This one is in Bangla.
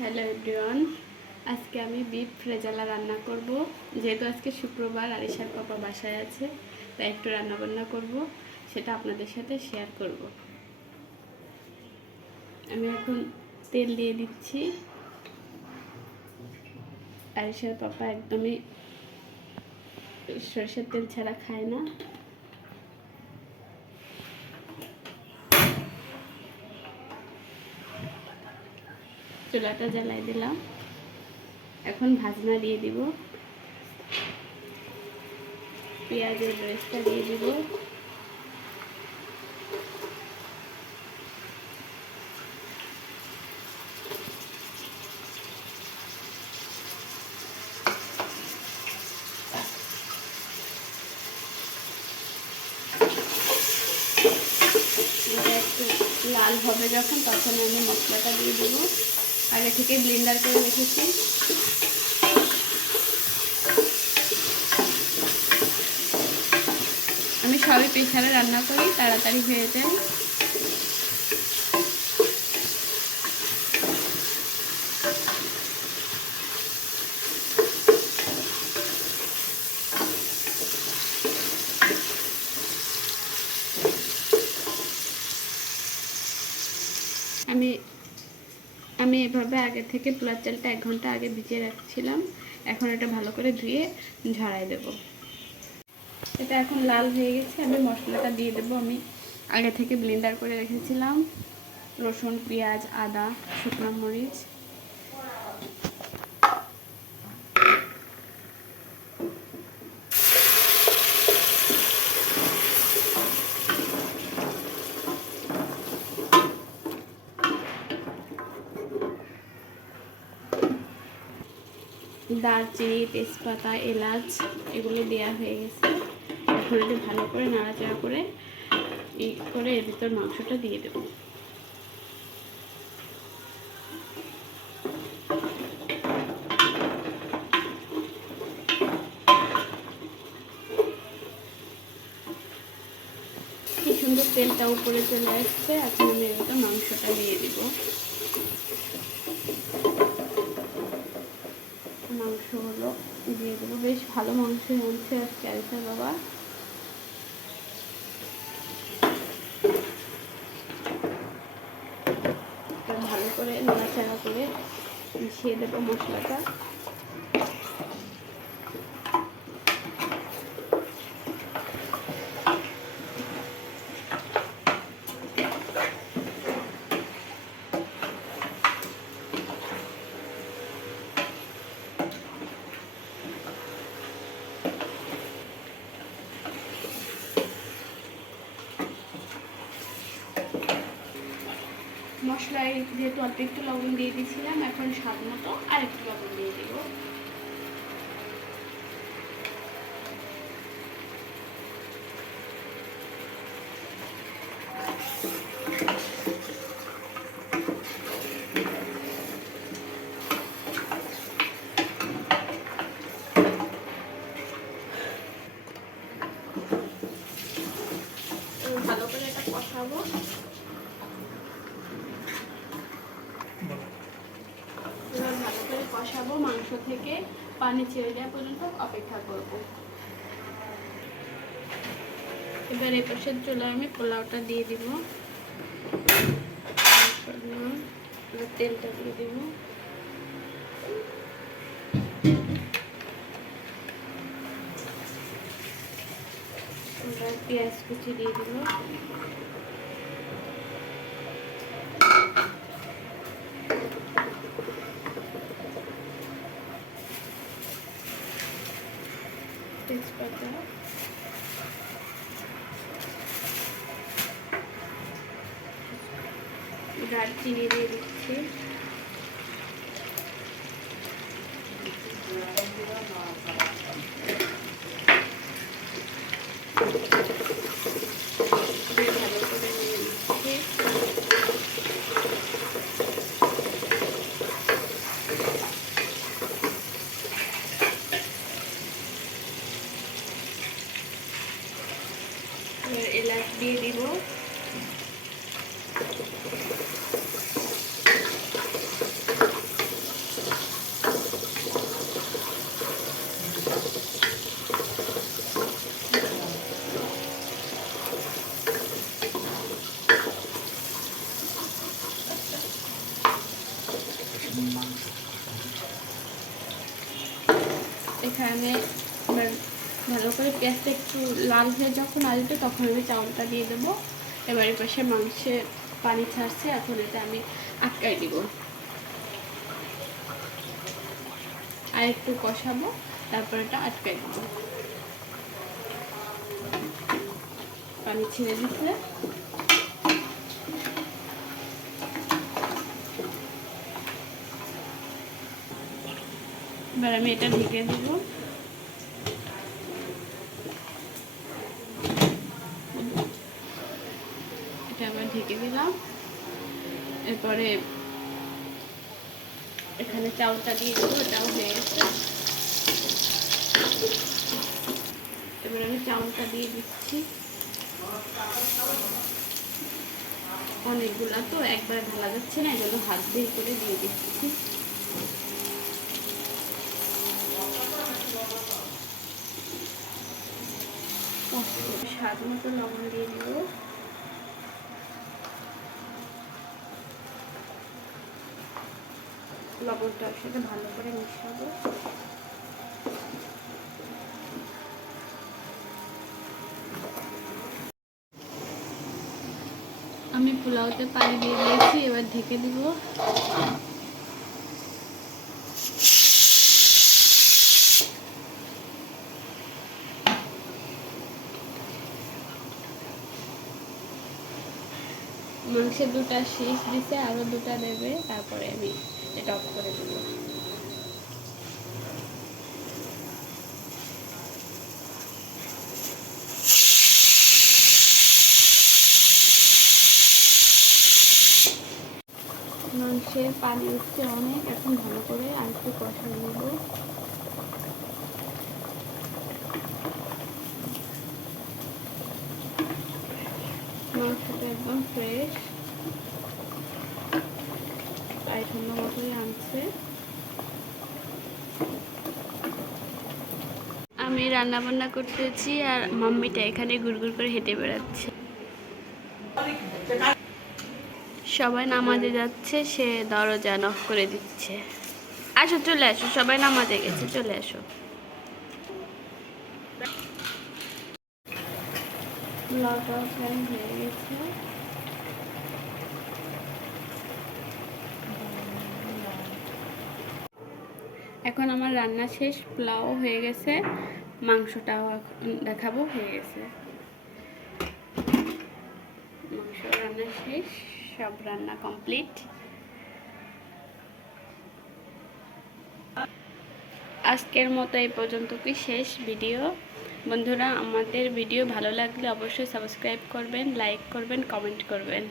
হ্যালো এভরিওয়ান, আজকে আমি বিপ ফ্রেজালা রান্না করব। যেহেতু আজকে শুক্রবার আরিশার পাপা বাসায় আছে, তাই একটু রান্না বান্না করব, সেটা আপনাদের সাথে শেয়ার করব। আমি এখন তেল দিয়ে দিচ্ছি। আরিশার পাপা একদমই সরষের তেল ছাড়া খায় না। চুলাটা জ্বালাই দিলাম। এখন ভাজনা দিয়ে দিব। পেঁয়াজের ড্রেসটা দিয়ে দিব। লাল হবে যখন, তখন আমি মশলাটা দিয়ে দেবো। আগে থেকে ব্লেন্ডার করে রেখেছি। আমি সবই প্রেশারে রান্না করি তাড়াতাড়ি হয়ে যায় আমি এভাবে আগে থেকে পোলার চালটা এক ঘণ্টা আগে ভিজিয়ে রাখছিলাম। এখন এটা ভালো করে ধুয়ে ঝরাই দেব। এটা এখন লাল হয়ে গেছে, আমি মশলাটা দিয়ে দেব। আমি আগে থেকে ব্লেন্ডার করে রেখেছিলাম। রসুন, পেঁয়াজ, আদা, শুকনো মরিচ। দারচিনি, তেজপাতা, এলাচ এগুলো দেওয়া হয়ে গেছে। এখন এটা ভালো করে নাড়াচাড়া করে এই করে এর ভিতর মাংসটা দিয়ে দেবো। কি সুন্দর তেলটা উপরে চলে আসছে, এখন আমি এর মাংসটা দিয়ে দিব। হলো। দিয়ে দেবো। বেশ ভালো মাংস হয়েছে আজকে আরিসার বাবা। ভালো করে নাড়াচাড়া করে মিশিয়ে দেবো মশলাটা। মশলায় যেহেতু অল্প একটু লবণ দিয়ে দিয়েছিলাম এখন স্বাদ মতো আরেকটু লবণ দিয়ে দিব ভালো করে এটা কষাবো এবার ভালো করে কষাবো মাংস থেকে পানি ছেড়ে দেওয়া পর্যন্ত অপেক্ষা করব। এবার এ পাশের চুলা আমি পোলাওটা দিয়ে দিব। তেলটা দিয়ে দিব। পেঁয়াজ কুচি দিয়ে দিব। তেজপাতা দারচিনি দিয়ে দিচ্ছি ভালো করে নিয়ে দিচ্ছি এবার এলাচ দিয়ে দিব এখানে এবার ভালো করে পেঁয়াজটা একটু লাল হয়ে যখন আসবে তখন আমি চাউলটা দিয়ে দেবো। এবার পাশে মাংসে পানি ছাড়ছে, এখন এটা আমি আটকাই দিব আর একটু কষাবো, তারপর এটা আটকাই দিব পানি ছেড়ে দিচ্ছে এবার আমি এটা ঢেকে দিব। এটা আবার ঢেকে দিলাম। এরপরে এখানে চাউলটা দিয়ে দেবো, এটাও হয়ে গেছে। এবার আমি চাউলটা দিয়ে দিচ্ছি। অনেকগুলা তো একবার ঢালা যাচ্ছে না এজন্য হাত দিয়ে করে দিয়ে দিচ্ছি। স্বাদ মতো লবণ দিয়ে দিব। লবণটার সাথে ভালো করে মিশাবো। আমি পোলাওতে পানি দিয়ে দিয়েছি, এবার ঢেকে দিব। মাংসের দুটা শীষ দিছে আরও দুটা দেবে, তারপরে আমি এটা অফ করে দেবো। মাংসের পানি উঠছে অনেক, এখন ভালো করে আর একটু কষা নেব মাংসটা একদম ফ্রেশ প্রায় মতোই আনছে। আমি রান্না বান্না করতেছি আর মাম্মিটা এখানে গুড়গুড় করে হেঁটে বেড়াচ্ছে। সবাই নামাজে যাচ্ছে, সে দরজা নক করে দিচ্ছে। আসো, চলে আসো, সবাই নামাজে গেছে, চলে আসো। ফ্রাই হয়ে এখন আমার রান্না শেষ, পোলাও হয়ে গেছে, মাংসটাও দেখাবো, হয়ে গেছে। মাংস রান্না শেষ, সব রান্না কমপ্লিট। আজকের মতো এই পর্যন্ত কি শেষ ভিডিও। বন্ধুরা, আমাদের ভিডিও ভালো লাগলে অবশ্যই সাবস্ক্রাইব করবেন, লাইক করবেন, কমেন্ট করবেন।